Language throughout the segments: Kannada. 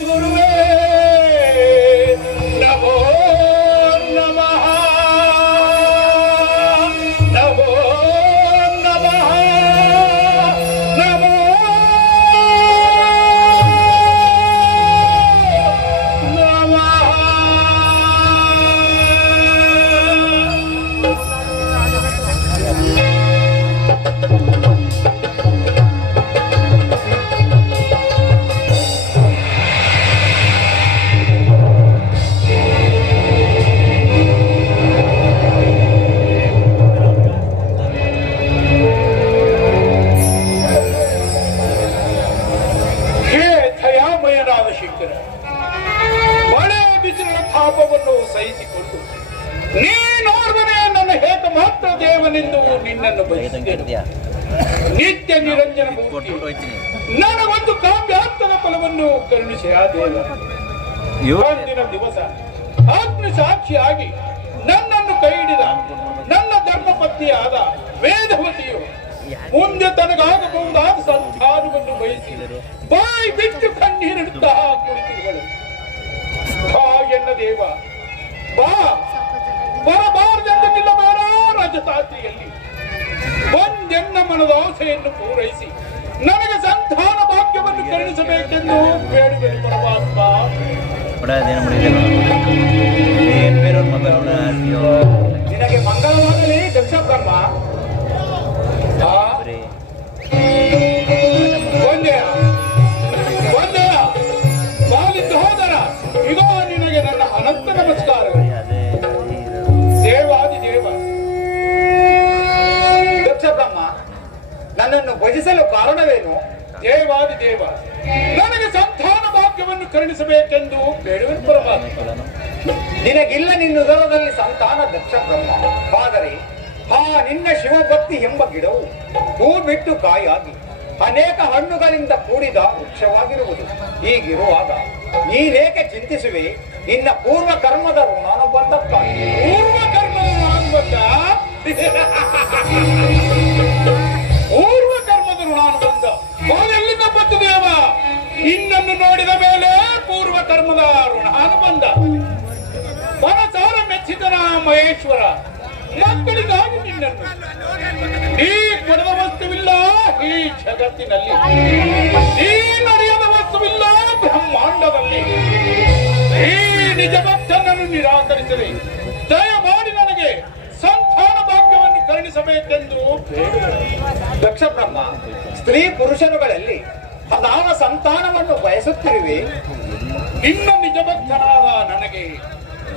ಜಗದ್ಗುರುವೇ ನಮೋ ನಮಃ ನಮೋ ನಮಃ ನಮೋ ಮಳೆ ಬಿಸಿಲಿನ ತಾಪವನ್ನು ಸಹಿಸಿಕೊಂಡು ನೀನೋರ್ವನೇ ನನ್ನ ಹೇತ ಮಾತ್ರ ದೇವನೆಂದು ನಿನ್ನನ್ನು ಬಯಸಿದ್ದೇನೆ. ನಿತ್ಯ ನಿರಂಜನ ಮೂರ್ತಿ ನನಗೊಂದು ಕಾವ್ಯಾರ್ಥದ ಫಲವನ್ನು ಕರುಣಿಸಿ ಆ ದೇವ ಅಂದಿನ ದಿವಸ ಅಗ್ನಿ ಸಾಕ್ಷಿಯಾಗಿ ನನ್ನನ್ನು ಕೈ ಹಿಡಿದ ನನ್ನ ಧರ್ಮಪತ್ನಿಯಾದ ವೇದವತಿಯು ಮುಂದೆ ತನಗಾಗಬಹುದಾದ ಸಂತಾನವನ್ನು ಬಯಸಿ ಬಾಯಿ ಬಿಟ್ಟು ಕಣ್ಣೀರಿಡುತ್ತಾ ಕುಳಿತಿರುವಳು. ಬಾ ಎನ್ನ ದೇವ ಬಾ, ಬರಬಾರದೆಂದು ನಿಲ್ಲಬೇಡ ರಾಜತಾತ್ರಿಯಲ್ಲಿ. ಒಂದೆನ್ನ ಮನದ ಆಸೆಯನ್ನು ಪೂರೈಸಿ ನನಗೆ ಸಂತಾನ ಭಾಗ್ಯವನ್ನು ಕರುಣಿಸಬೇಕೆಂದು ಬೇಡಿದರು ಪರಮಾತ್ಮ. ನಿನಗೆ ಮಂಗಳವಾಗಲಿ ದಕ್ಷ ಬ್ರಹ್ಮ. ಈಗ ನಿನಗೆ ನನ್ನ ಅನಂತ ನಮಸ್ಕಾರಗಳು. ದೇವಾದಿ ದೇವ ದಕ್ಷ ಬ್ರಹ್ಮ, ನನ್ನನ್ನು ಭಜಿಸಲು ಕಾರಣವೇನು? ದೇವಾದಿ ದೇವ, ನನಗೆ ಸಂತಾನ ಭಾಗ್ಯವನ್ನು ಕರುಣಿಸಬೇಕೆಂದು ಬೇಡುವೆನು ಪರಮಾತ್ಮ. ನಿನಗಿಲ್ಲ ನಿನ್ನುದರದಲ್ಲಿ ಸಂತಾನ ದಕ್ಷ ಬ್ರಹ್ಮ. ಆದರೆ ನಿನ್ನ ಶಿವಭಕ್ತಿ ಎಂಬ ಗಿಡವು ಹೂ ಬಿಟ್ಟು ಕಾಯಾಗಿ ಅನೇಕ ಹಣ್ಣುಗಳಿಂದ ಕೂಡಿದ ವೃಕ್ಷವಾಗಿರುವುದು. ಹೀಗಿರುವಾಗ ನೀನೇಕೆ ಚಿಂತಿಸುವೆ? ನಿನ್ನ ಪೂರ್ವ ಕರ್ಮದ ಋಣಾನುಬಂಧಕ್ಕಾಗಿ. ಪೂರ್ವ ಕರ್ಮದ ಋಣಾನುಬಂಧ? ಪೂರ್ವ ಕರ್ಮದ ಋಣಾನುಬಂಧ ಅವನೆಲ್ಲಿಂದ ಬಂತು ದೇವ? ನಿನ್ನನ್ನು ನೋಡಿದ ಮೇಲೆ ಪೂರ್ವ ಕರ್ಮದ ಋಣಾನುಬಂಧ. ಮನಸಾರ ಮೆಚ್ಚಿದನ ಮಹೇಶ್ವರ, ಮಕ್ಕಳಿಗಾಗಿ ನಿನ್ನನ್ನು ಈ ಕೊಡದ ವಸ್ತುವಿಲ್ಲ ಈ ಜಗತ್ತಿನಲ್ಲಿ, ಈ ನಡೆಯದ ವಸ್ತುವಿಲ್ಲ ಬ್ರಹ್ಮಾಂಡದಲ್ಲಿ. ಈ ನಿಜ ಭಕ್ತನನ್ನು ನಿರಾಕರಿಸಲಿ. ದಯಮಾಡಿ ನನಗೆ ಸಂತಾನ ಭಾಗ್ಯವನ್ನು ಕರುಣಿಸಬೇಕೆಂದು ದಕ್ಷ ಬ್ರಹ್ಮ. ಸ್ತ್ರೀ ಪುರುಷರುಗಳಲ್ಲಿ ಅದಾವ ಸಂತಾನವನ್ನು ಬಯಸುತ್ತಿರುವೆ. ನಿನ್ನ ನಿಜ ಭಕ್ತನಾದ ನನಗೆ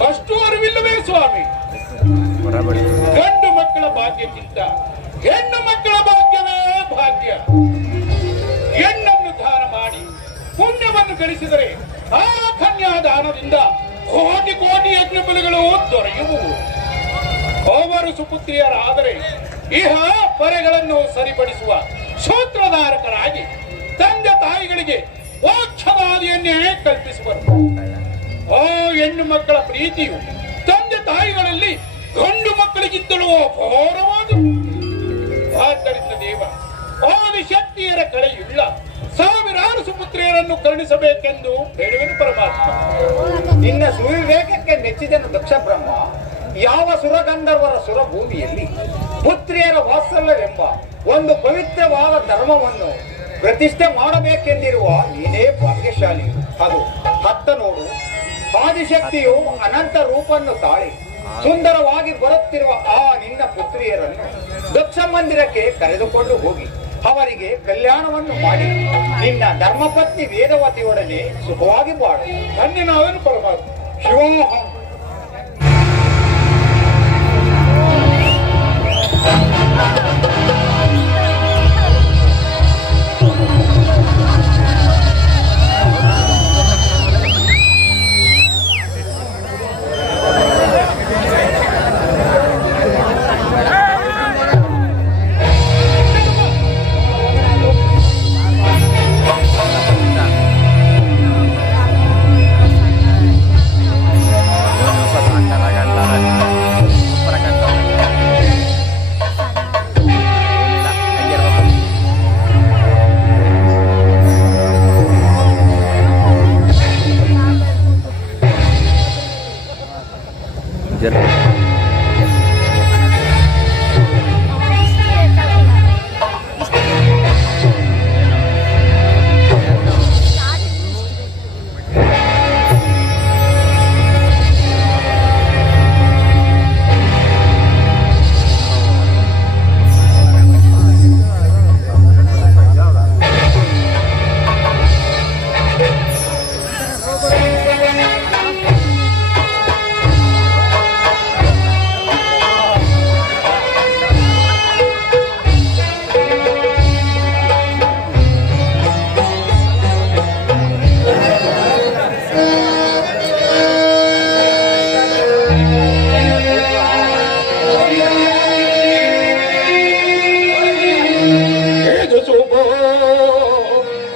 ಅಷ್ಟು ಅರಿವಿಲ್ಲವೇ ಸ್ವಾಮಿ? ಗಂಡು ಮಕ್ಕಳ ಭಾಗ್ಯಕ್ಕಿಂತ ಹೆಣ್ಣು ಮಕ್ಕಳ ಭಾಗ್ಯವೇ ಭಾಗ್ಯ. ಹೆಣ್ಣನ್ನು ದಾನ ಮಾಡಿ ಪುಣ್ಯವನ್ನು ಗಳಿಸಿದರೆ ಆ ಕನ್ಯಾದಾನದಿಂದ ಕೋಟಿ ಕೋಟಿ ಯಜ್ಞಫಲಗಳು ದೊರೆಯುವುದು. ಅವರು ಸುಪುತ್ರಿಯರಾದರೆ ಇಹ ಪರೆಗಳನ್ನು ಸರಿಪಡಿಸುವ ಸೂತ್ರಧಾರಕರಾಗಿ ತಂದೆ ತಾಯಿಗಳಿಗೆ ಮೋಕ್ಷವಾದಿಯನ್ನೇ ಕಲ್ಪಿಸುವರು. ಆ ಹೆಣ್ಣು ಮಕ್ಕಳ ಪ್ರೀತಿಯು ತಂದೆ ತಾಯಿಗಳಲ್ಲಿ ಗಂಡು ಮಕ್ಕಳಿಗಿದ್ದಲು ಅಪಾರವಾದ. ಆದ್ದರಿಂದ ದೇವ, ಆದಿಶಕ್ತಿಯರ ಕಳೆಯುಳ್ಳ ಸಾವಿರಾರು ಸುಪುತ್ರಿಯರನ್ನು ಕರುಣಿಸಬೇಕೆಂದು ಬೇಡುವೆನು ಪರಮಾತ್ಮ. ನಿನ್ನ ಸುವಿವೇಕಕ್ಕೆ ಮೆಚ್ಚಿದನು ದಕ್ಷ ಬ್ರಹ್ಮ. ಯಾವ ಸುರಗಂಧರ್ವರ ಸುರಭೂಮಿಯಲ್ಲಿ ಪುತ್ರಿಯರ ವಾತ್ಸಲ್ಯವೆಂಬ ಒಂದು ಪವಿತ್ರವಾದ ಧರ್ಮವನ್ನು ಪ್ರತಿಷ್ಠೆ ಮಾಡಬೇಕೆಂದಿರುವ ನೀನೇ ಭಾಗ್ಯಶಾಲಿ. ಅದು ಹತ್ತ ನೋಡು. ಆದಿಶಕ್ತಿಯು ಅನಂತ ರೂಪವನ್ನು ತಾಳಿ ಸುಂದರವಾಗಿ ಬರುತ್ತಿರುವ ಆ ನಿನ್ನ ಪುತ್ರಿಯರನ್ನು ದಕ್ಷ ಮಂದಿರಕ್ಕೆ ಕರೆದುಕೊಂಡು ಹೋಗಿ ಅವರಿಗೆ ಕಲ್ಯಾಣವನ್ನು ಮಾಡಿ ನಿನ್ನ ಧರ್ಮಪತ್ನಿ ವೇದವತಿಯೊಡನೆ ಸುಖವಾಗಿ ಬಾಳು. ಧನ್ಯನಾದನು ಪರಮಾತ್ಮ. ಶಿವೋಹಂ.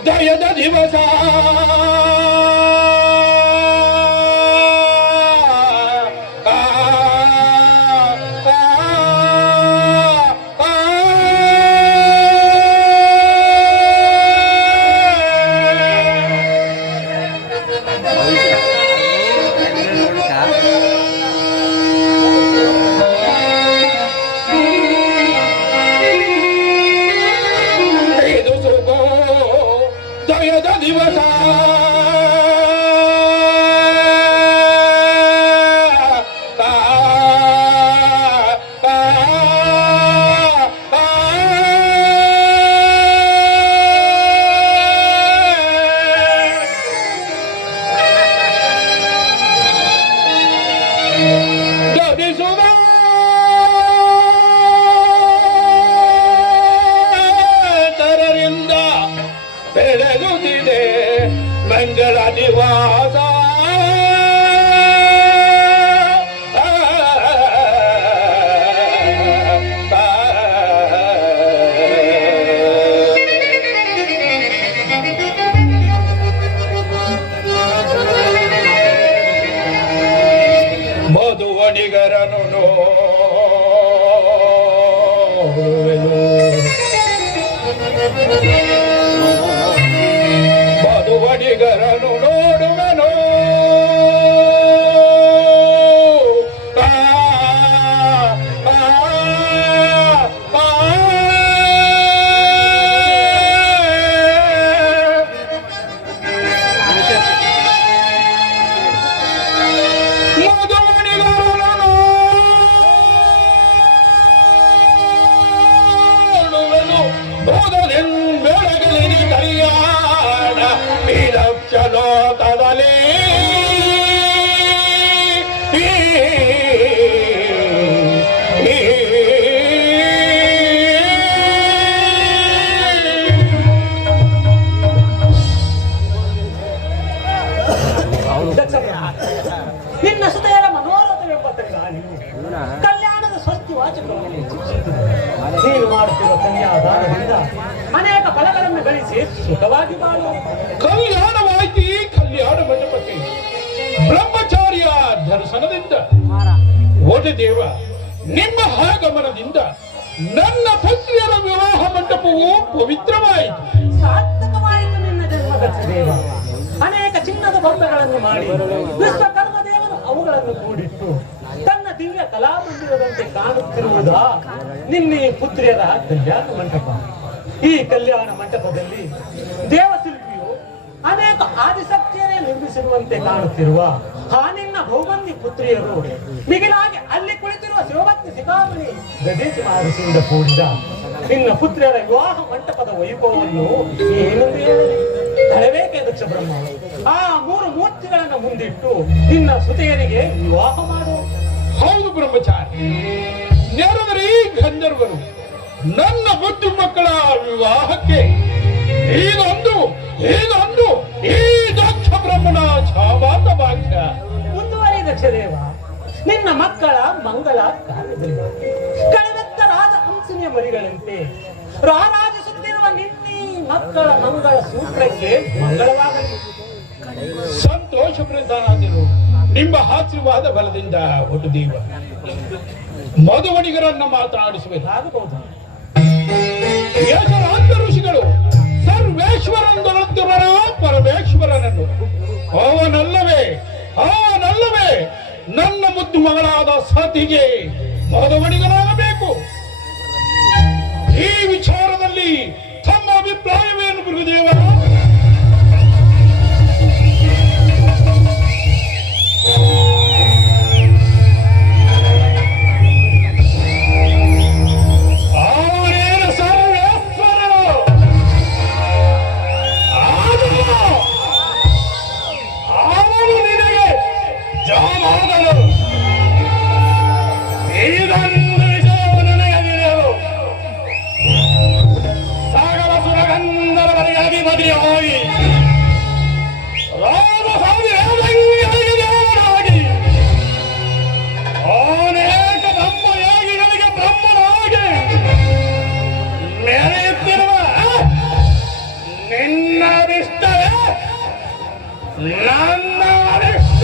ಜಯದ ದಿವಸ ದಿವಸ ಬೆಳಗುತ್ತಿದೆ ಮಂಗಳ ನಿವಾಸ ಮಧುವಣಿಗರನು ಮಧುವಣಿಗರನು ನೋಡುವನು ಬೆಳಗಲಿನ ಕಲ್ಯಾಣ ಲೋಕದಲ್ಲಿ ನಿನ್ನ ಸುತೆಯರ ಮನೋರಥವೆಂಬ ಕಲ್ಯಾಣದ ಸ್ವಸ್ತಿ ವಾಚಕವನ್ನು ನೀನು ಮಾಡುತ್ತಿರುವ ಕನ್ಯಾದಾನದಿಂದ ಅನೇಕ ಫಲಗಳನ್ನು ಗಳಿಸಿ ಸುಖವಾಗಿ ಬಾಳು. ಕಲ್ಯಾಣವಾಯ್ತಿ ಕಲ್ಯಾಣ ಮಂಟಪಕ್ಕೆ ಬ್ರಹ್ಮಚಾರ್ಯ ದರ್ಶನದಿಂದ ಓಟ ದೇವ ನಿಮ್ಮ ಆಗಮನದಿಂದ ನನ್ನ ಪುತ್ರಿಯರ ವಿವಾಹ ಮಂಟಪವು ಪವಿತ್ರವಾಯಿತು. ಸಾರ್ಥಕವಾಯಿತು ನಿನ್ನ ಜನ್ಮದ ದೇವ. ಅನೇಕ ಚಿನ್ನದ ಬೊಂಬೆಗಳನ್ನು ಮಾಡಿ ವಿಶ್ವಕರ್ಮ ದೇವರು ಅವುಗಳನ್ನು ಕೂಡಿಟ್ಟು ತನ್ನ ದಿವ್ಯ ಕಲಾಮಂದಿರದಂತೆ ಕಾಣುತ್ತಿರುವುದ ನಿನ್ನ ಈ ಪುತ್ರಿಯರ ಕಲ್ಯಾಣ ಮಂಟಪ. ಈ ಕಲ್ಯಾಣ ಮಂಟಪದಲ್ಲಿ ದೇವಶಿಲ್ಪಿಯು ಅನೇಕ ಆದಿಶಕ್ತಿಯರೇ ನಿರ್ಮಿಸಿರುವಂತೆ ಕಾಣುತ್ತಿರುವ ಆ ನಿನ್ನ ಬಹುಮಂದಿ ಪುತ್ರಿಯರು ಮಿಗಿಲಾಗಿ ಅಲ್ಲಿ ಕುಳಿತಿರುವ ಶಿವಭಕ್ತಿ ಶಿಖಾಮಣಿ ಗದೀಶ್ ಮಹರ್ಷಿಯಿಂದ ಕೂಡಿದ ನಿನ್ನ ಪುತ್ರಿಯರ ವಿವಾಹ ಮಂಟಪದ ವೈಭವವನ್ನು ಏನೆಂದು ಹೇಳಲಿ. ತಡಬೇಕೆ ದಕ್ಷ ಬ್ರಹ್ಮ ಆ ಮೂರು ಮೂರ್ತಿಗಳನ್ನು ಮುಂದಿಟ್ಟು ನಿನ್ನ ಸುತೆಯರಿಗೆ ವಿವಾಹ ಮಾಡು. ಹೌದು ಬ್ರಹ್ಮಚಾರಿ, ನೆರೆದರೆ ಗಂಧರ್ವರು ನನ್ನ ಬುದ್ಧಿ ಮಕ್ಕಳ ವಿವಾಹಕ್ಕೆ ಇದೊಂದು ಈ ದಕ್ಷ ಬ್ರಹ್ಮನ ಛಾವಾತ ಭಾಗ್ಯ. ಮುಂದುವರಿ ದಕ್ಷದೇವ, ನಿನ್ನ ಮಕ್ಕಳ ಮಂಗಳ ಕಾರ್ಯದಲ್ಲಿ ಕಳೆದತ್ತ ರಾಜ ಹಂಸಿನಿಯ ಮರಿಗಳಂತೆ ರಾರಾಜಿಸುತ್ತಿರುವ ನಿನ್ನಿ ಮಕ್ಕಳ ಮಂಗಳ ಸೂತ್ರಕ್ಕೆ ಮಂಗಳವಾಗಲಿ. ಸಂತೋಷ ಪ್ರಧಾನರು ನಿಮ್ಮ ಆಶೀರ್ವಾದ ಬಲದಿಂದ ಒಟ್ಟು ದೇವ ಮಧುವಣಿಗರನ್ನ ಮಾತನಾಡಿಸಬೇಕಾಗಬಹುದು. ಯಶರಾಂತ ಋಷಿಗಳು ಸರ್ವೇಶ್ವರಂದರಂತಿರುವ ಪರಮೇಶ್ವರನನ್ನು ಅವನಲ್ಲವೇ ನನ್ನ ಮುದ್ದು ಮಗಳಾದ ಸತಿಗೆ ಮಧುವಣಿಗರಾಗಬೇಕು. ಈ ವಿಚಾರದಲ್ಲಿ ತಮ್ಮ ಅಭಿಪ್ರಾಯವೇನು ಗುರುದೇವ? ಅನೇಕ ಬ್ರಹ್ಮಯೋಗಿಗಳಿಗೆ ಬ್ರಹ್ಮನಾಗಿ ಮೆರೆಯುತ್ತಿರುವ ನಿನ್ನ ನನ್ನ ಅರಿಷ್ಟ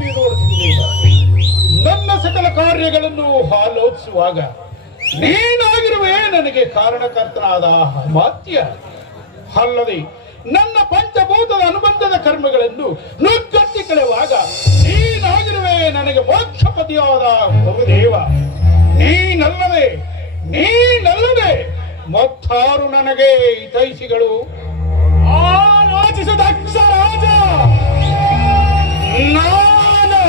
ನೀನು ನೋಡುತ್ತಿದ್ದೀಯ. ನನ್ನ ಸಕಲ ಕಾರ್ಯಗಳನ್ನು ಆಲೋಚಿಸುವಾಗ ನೀನಾಗಿರುವೆ ನನಗೆ ಕಾರಣಕರ್ತನಾದ ಮಾತ್ಯ. ಅಲ್ಲದೆ ನನ್ನ ಪಂಚಭೂತದ ಅನುಬಂಧದ ಕರ್ಮಗಳನ್ನು ನುಗ್ಗಟ್ಟಿ ಕಳೆಯುವಾಗ ನೀನಾಗಿರುವೆ ನನಗೆ ಮೋಕ್ಷಪತಿಯಾದ ಬಹುದೇವ. ನೀನಲ್ಲದೆ ಮತ್ತಾರು ನನಗೆ ಹಿತೈಷಿಗಳು. ಆಲೋಚಿಸಿದ ದಕ್ಷ ರಾಜ, ನಾನು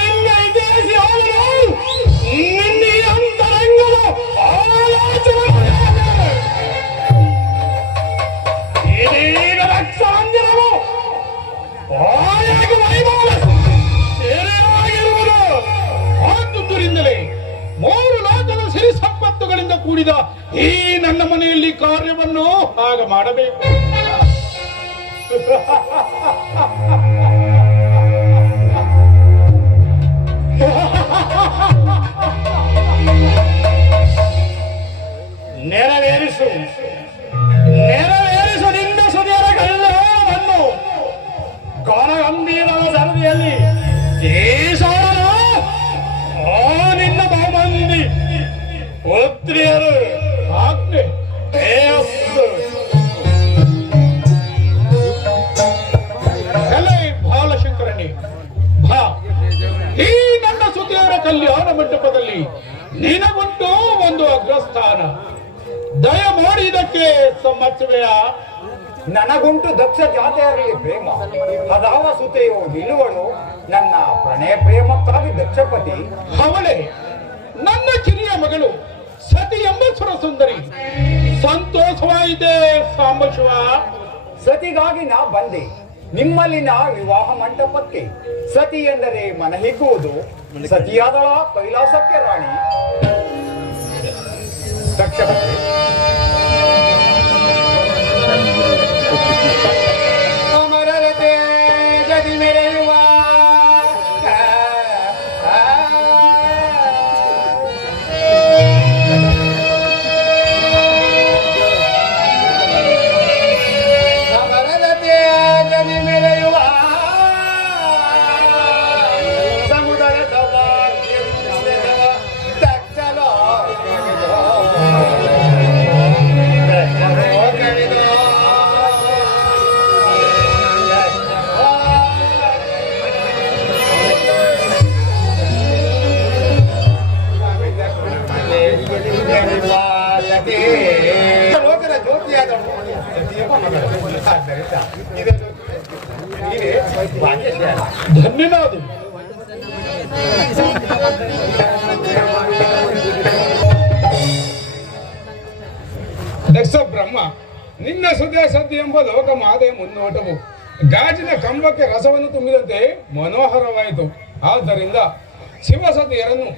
ನಿನ್ನ ಹಿತೈಷಿ ಆದರೂ ನಿನ್ನ ಅಂತರಂಗದ ಆಲೋಚನೆ ಇದೀಗ ರಕ್ಷಾಂಜನವು ಆಯಾಗಿ ವೈಭವ ಸೇರಿರುವುದು. ಆದುದರಿಂದಲೇ 3 ಲೋಕದ ಸಿರಿ ಸಂಪತ್ತುಗಳಿಂದ ಕೂಡಿದ ಈ ನನ್ನ ಮನೆಯಲ್ಲಿ ಕಾರ್ಯವನ್ನು ಆಗ ಮಾಡಬೇಕು. ನೆರವೇರಿಸು ನಿನ್ನ ಸುದಿಯರ ಕಲ್ಯಾಣವನ್ನು ಘನಗಂಭೀರದ ಸರದಿಯಲ್ಲಿ ಈ ಸಾರನು ನಿನ್ನ ಬಹುಮಂದಿ ಪುತ್ರಿಯರು ಆಜ್ಞೆ ಬಾಲಶಂಕರನೇ ಭಾ, ಈ ನನ್ನ ಸುದಿಯರ ಕಲ್ಯಾಣ ಮಂಟಪದಲ್ಲಿ ನಿನಗುಂಟು ಒಂದು ಅಗ್ರಸ್ಥಾನ. ದಯ ಮಾಡಿ ಇದಕ್ಕೆ ಸಮ್ಮತಿಸುವೆಯ? ನನಗುಂಟು ದಕ್ಷ ಜಾತೆಯರಲ್ಲಿ ಪ್ರೇಮ, ಅದಾವ ಸುತೆಯು ನಿಲ್ಲುವಳು ನನ್ನ ಪ್ರಣಯ ಪ್ರೇಮಕ್ಕಾಗಿ ದಕ್ಷಪತಿ. ಅವಳೇ ನನ್ನ ಕಿರಿಯ ಮಗಳು ಸತಿ ಎಂಬ ಸುರಸುಂದರಿ. ಸಂತೋಷವಾಯಿತೆ ಸಾಂಬಶಿವ. ಸತಿಗಾಗಿ ನಾ ಬಂದೆ ನಿಮ್ಮಲ್ಲಿನ ವಿವಾಹ ಮಂಟಪಕ್ಕೆ. ಸತಿ ಎಂದರೆ ಮನ ಹಿಗ್ಗುವುದು, ಸತಿಯಾದಳ ಕೈಲಾಸಕ್ಕೆ ರಾಣಿ. ದಕ್ಷಪತಿ ಅಮರರತೆ ಜದಿ ಮೆರೆಯುವ ಅಮರರತೆ ಜದಿ ಮೆರೆಯುವ ಸಮುದಾಯದ ದಕ್ಷಲ ಲೋಕದ ಜ್ಯೋತಿಯಾದ ಧನ್ಯನಾದ ದಕ್ಷ ಬ್ರಹ್ಮ. ನಿನ್ನ ಸುದ್ದಿಯ ಸದ್ದಿ ಎಂಬ ಲೋಕ ಮಾದೆ ಮುನ್ನೋಟವು ಗಾಜಿನ ಕಂಬಕ್ಕೆ ರಸವನ್ನು ತುಂಬಿದಂತೆ ಮನೋಹರವಾಯಿತು. ಆದ್ದರಿಂದ ಶಿವಸತಿಯರನ್ನು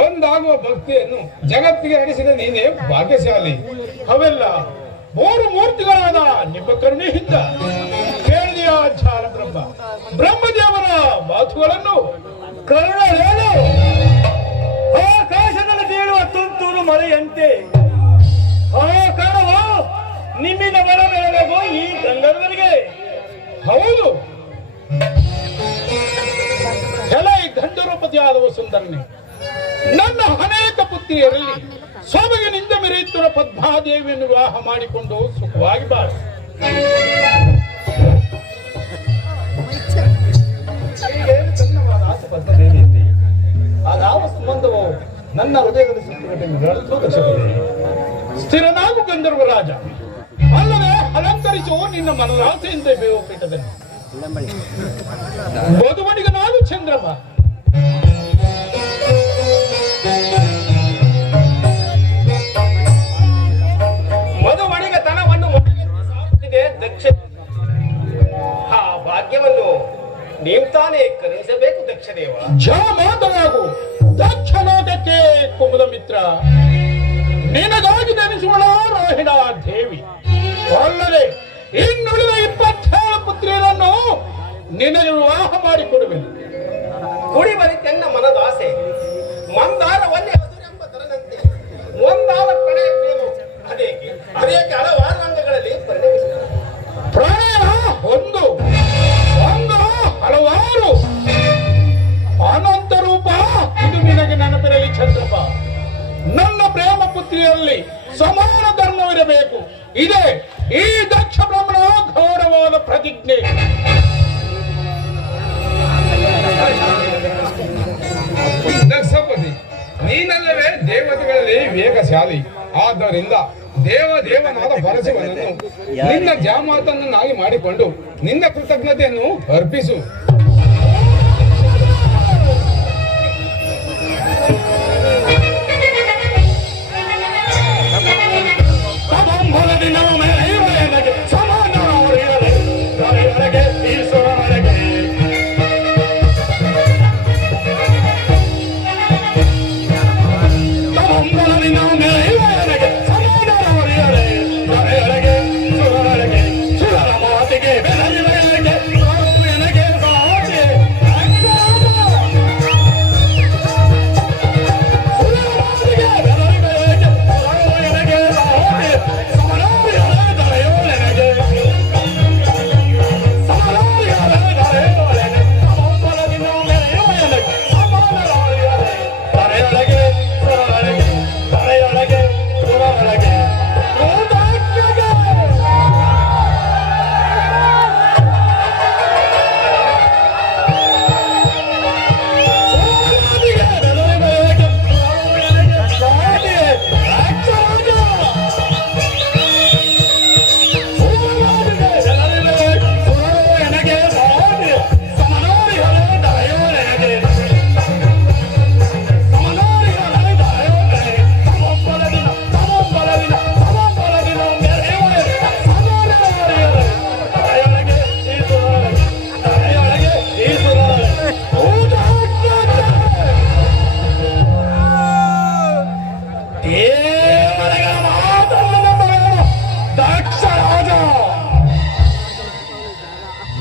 ಒಂದಾಗುವ ಭಕ್ತಿಯನ್ನು ಜಗತ್ತಿಗೆ ನಡೆಸಿದ ನೀನೇ ಭಾಗ್ಯಶಾಲಿ. ಅವೆಲ್ಲ 3 ಮೂರ್ತಿಗಳಾದ ನಿಮ್ಮ ಕರುಣೆಯಿಂದ ಕೇಳಿಯ ಚಾರ ಬ್ರಹ್ಮದೇವರ ಮಾತುಗಳನ್ನು ಕರುಣೇನು ಆಕಾಶದಲ್ಲಿ ಬೀಳುವ ತುಂತುರು ಮಳೆಯಂತೆ ಆ ಕಣವು ನಿಮ್ಮಿಂದ ಬರಬೇಕು ಈ ಗಂಧರ್ವರಿಗೆ. ಹೌದು, ಎಲ್ಲ ಈ ಗಂಧರ್ವಪತಿಯಾದವ ಸುಂದರನೇ. ನನ್ನ ಅನೇಕ ಪುತ್ರಿಯರಲ್ಲಿ ಸೊಬಗಿನಿಂದ ಮೆರೆಯುತ್ತಿರುವ ಪದ್ಮಾದೇವಿಯನ್ನು ವಿವಾಹ ಮಾಡಿಕೊಂಡು ಸುಖವಾಗಿ ಬಾಳು. ಚಂದವಾದ ಆಸೆ ಪದ್ಮದೇವಿಯಲ್ಲಿ ಅದಾವ ಸಂಬಂಧವು ನನ್ನ ಹೃದಯದಲ್ಲಿ ಸ್ಥಿರನಾಗು ಗಂಧರ್ವ ರಾಜ. ಅಲ್ಲದೆ ಅಲಂಕರಿಸುವ ನಿನ್ನ ಮನರಾಸೆಯಿಂದ ಬೇವ ಪೀಠದಲ್ಲಿ ಮಧುವನಿಗೆ ನಾನು ಚಂದ್ರಮ. ಮಧುವಣಿಗ ತನವನ್ನು ಸಾರುತ್ತಿದೆ ದಕ್ಷ. ಆ ಭಾಗ್ಯವನ್ನು ನೀವು ತಾನೇ ಕರುಣಿಸಬೇಕು ದಕ್ಷದೇವ. ಮಾತನಾಗು ದಕ್ಷ ಲೋಕಕ್ಕೆ ಕುಮುದ ಮಿತ್ರ. ನಿನಗಾಗಿ ನೆನೆಸುವಳ ರೋಹಿಣ ದೇವಿ. ಅಲ್ಲದೆ ಇನ್ನುಳಿದ 27 ಪುತ್ರಿಯರನ್ನು ನಿನಗೆ ವಿವಾಹ ಮಾಡಿಕೊಡುವೆನು. ಕುಡಿ ಬರಿತೆನ್ನ ಮನದಾಸೆ ಮಂದಾರ ವನ್ಯ ಹಸುರೆಂಬ ತರದಂತೆ ಒಂದಾದ ಪ್ರಣಯ ಪ್ರೇಮ ಅದೇಕೆ ಕ್ರಿಯೆಗೆ ಹಲವಾರು ಅಂಗಗಳಲ್ಲಿ ಪರಿಣಮಿಸಿದೆ. ಪ್ರಣಯ ಒಂದು ಅಂಗ ಹಲವಾರು ಅನಂತ ರೂಪ. ಇದು ನಿನಗೆ ನೆನಪಿರಲಿ ಚಂದ್ರಪ್ಪ. ನನ್ನ ಪ್ರೇಮ ಪುತ್ರಿಯರಲ್ಲಿ ಸಮಾನ ಧರ್ಮವಿರಬೇಕು. ಇದೇ ಈ ದಕ್ಷ ಬ್ರಹ್ಮಣ ಘೋರವಾದ ಪ್ರತಿಜ್ಞೆ. ದಕ್ಷಪತಿ, ನೀನಲ್ಲವೇ ದೇವತೆಗಳಲ್ಲಿ ವೇಗಶಾಲಿ. ಆದ್ದರಿಂದ ದೇವನಾದ ಪರಶಿವನನ್ನು ನಿನ್ನ ಜಾಮಾತನನ್ನಾಗಿ ಮಾಡಿಕೊಂಡು ನಿನ್ನ ಕೃತಜ್ಞತೆಯನ್ನು ಅರ್ಪಿಸು.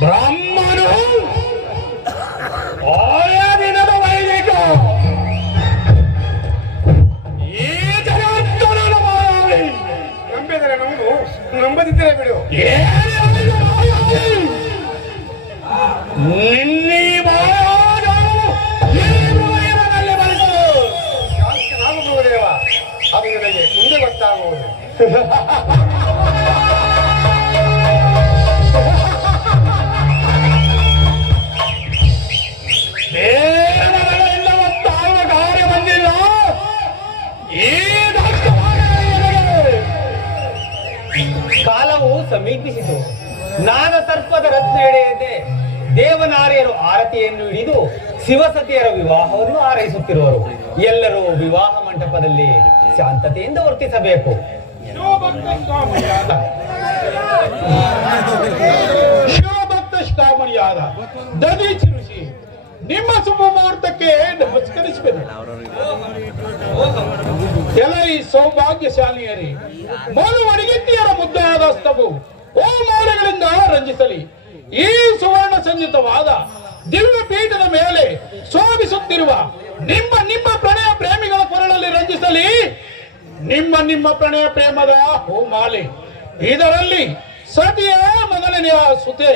ಬ್ರಹ್ಮನು ಆಯಾ ದಿನದ ವೈದಿಕ ಈ ಜಗತ್ತನ ಮಾಯಾವಿ. ನಂಬಿದರೆ ನಂಬು, ನಂಬದಿದ್ದರೆ ಬಿಡು. ನಿನ್ನೀ ಮಾಯಾಜಾಲವು ಈ ಹೃದಯದಲ್ಲಿ ಬಲಿಸು. ನಾನು ಗುರುದೇವ, ಅದು ನಿನಗೆ ಮುಂದೆ ಗೊತ್ತಾಗುವುದು. ದೇವಗಳಿಂದ ಒತ್ತಾಯುವ ಕಾರ್ಯ ಬಂದಿಲ್ಲ. ಈ ಕಾಲವು ಸಮೀಪಿಸಿತು. ನಾಗ ಸರ್ಪದ ರತ್ನ ಎಡೆಯದೆ ದೇವನಾರಿಯರು ಆರತಿಯನ್ನು ಹಿಡಿದು ಶಿವಸತಿಯರ ವಿವಾಹವನ್ನು ಹಾರೈಸುತ್ತಿರುವರು. ಎಲ್ಲರೂ ವಿವಾಹ ಮಂಟಪದಲ್ಲಿ ಶಾಂತತೆಯಿಂದ ವರ್ತಿಸಬೇಕು. ಶಿವಭಕ್ತ ಶ್ರಾವಣಿಯಾದ ದದೀಚಿರುಷಿ ನಿಮ್ಮ ಶುಭ ಮುಹೂರ್ತಕ್ಕೆ ನಮಸ್ಕರಿಸಬೇಕು. ಎಲೈ ಸೌಭಾಗ್ಯಶಾಲಿಯರೇ, ಮನುವಡಿಗೆಟ್ಟಿಯರ ಮುದ್ದಾದ ಹಸ್ತವು ಓ ಮೌಲ್ಯಗಳಿಂದ ರಂಜಿಸಲಿ. ಈ ಸುವರ್ಣ ಸಂಯುತವಾದ ದಿವ್ಯ ಪೀಠದ ಮೇಲೆ ಶೋಭಿಸುತ್ತಿರುವ ನಿಮ್ಮ ಪ್ರಣಯ ಪ್ರೇಮಿಗಳ ಕೊರಳಲ್ಲಿ ರಂಜಿಸಲಿ. ನಿಮ್ಮ ಪ್ರಣಯ ಪ್ರೇಮದ ಹೂಮಾಲೆ. ಇದರಲ್ಲಿ ಸತಿಯ ಮೊದಲನೆಯ ಸುತೆ.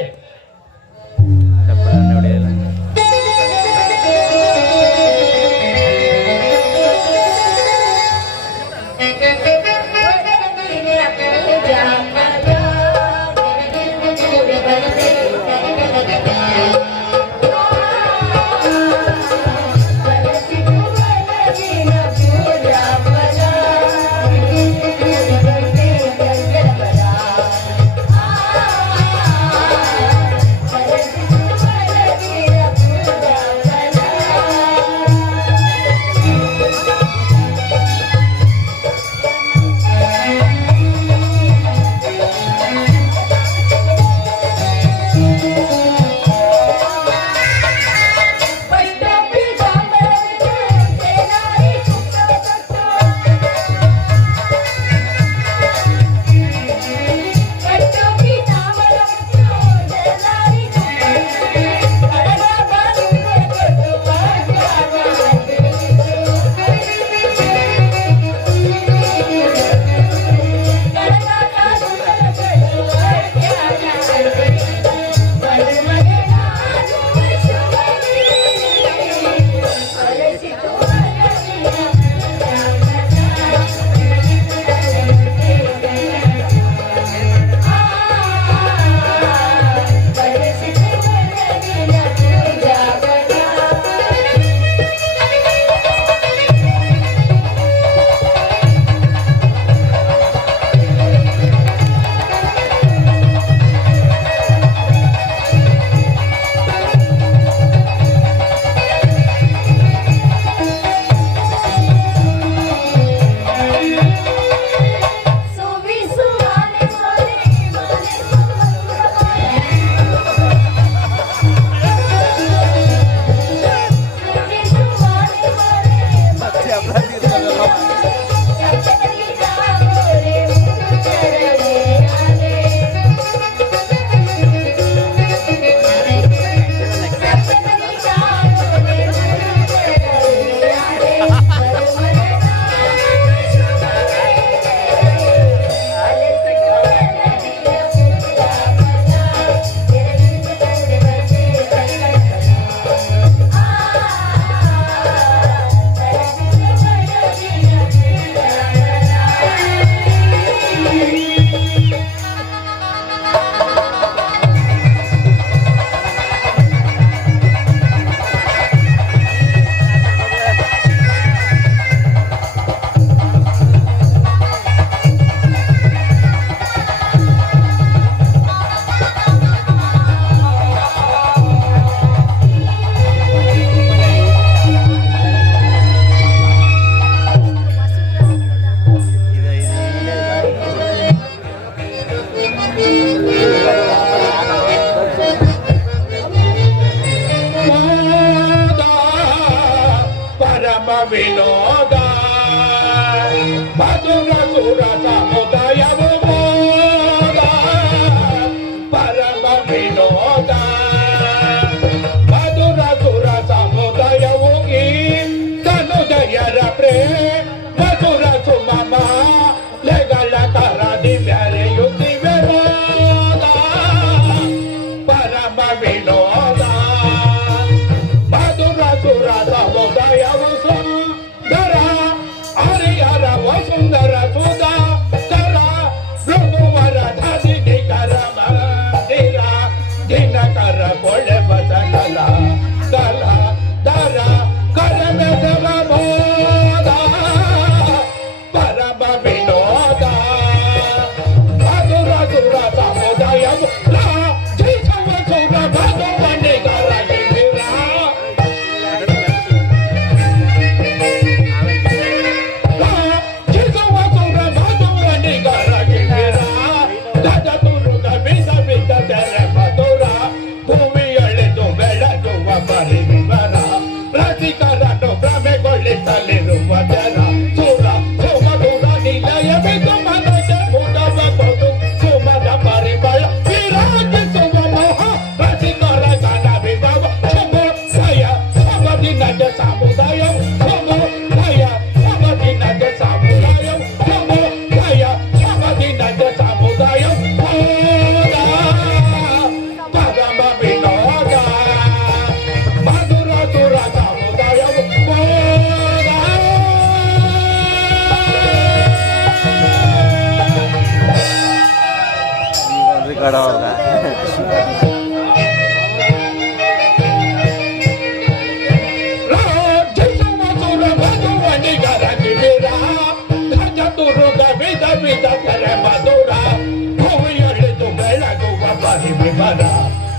ದಿನದ ಸಮುದಾಯ ಮೋದ ಪರಮ ವಿನೋದ ಮಧುರ ಸುರ ಸಮುದಾಯ ಮೋದ ರಿಕಾರ್ಡ್ ಆವಾಗ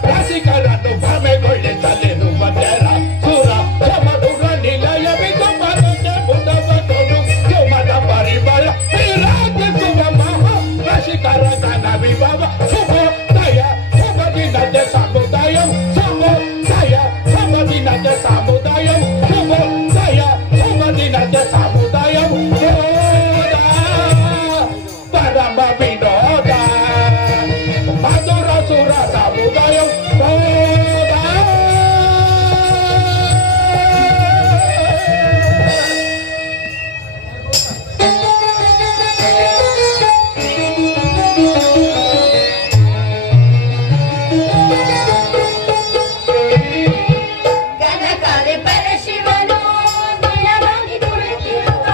ರಸಿಕರನ್ನು ಭ್ರಮೆಗೊಳ್ಳಿ ತಲೆರುವ ತೆರ ಸುರ ಸಮಧುರ ನಿಲಯ ಬಿದ್ದು ಬರುತ್ತೆ ಬುಧವನು ಸುಮದ ಪರಿಮಳ ವಿರಾಜಿಸುವ ಮಹಾ ರಸಿಕರ ಗಣ ವಿಭವ ಶುಭೋದಯ ಶುಭ ದಿನದ ಸಮುದಾಯ ಶುಭೋದಯ ಶುಭ ದಿನದ ಸಮುದಾಯ ಶುಭೋದಯ ಶುಭ ದಿನದ ಸಮುದಾಯ ಪರಮ ವಿನೋದ ಮಧುರ ಸುರ ಸಮುದಾಯ ಗಣಕಾಲಿ ಪರಶಿವನು ದಿನವಾಗಿ ಕುಳಿತಿರುವ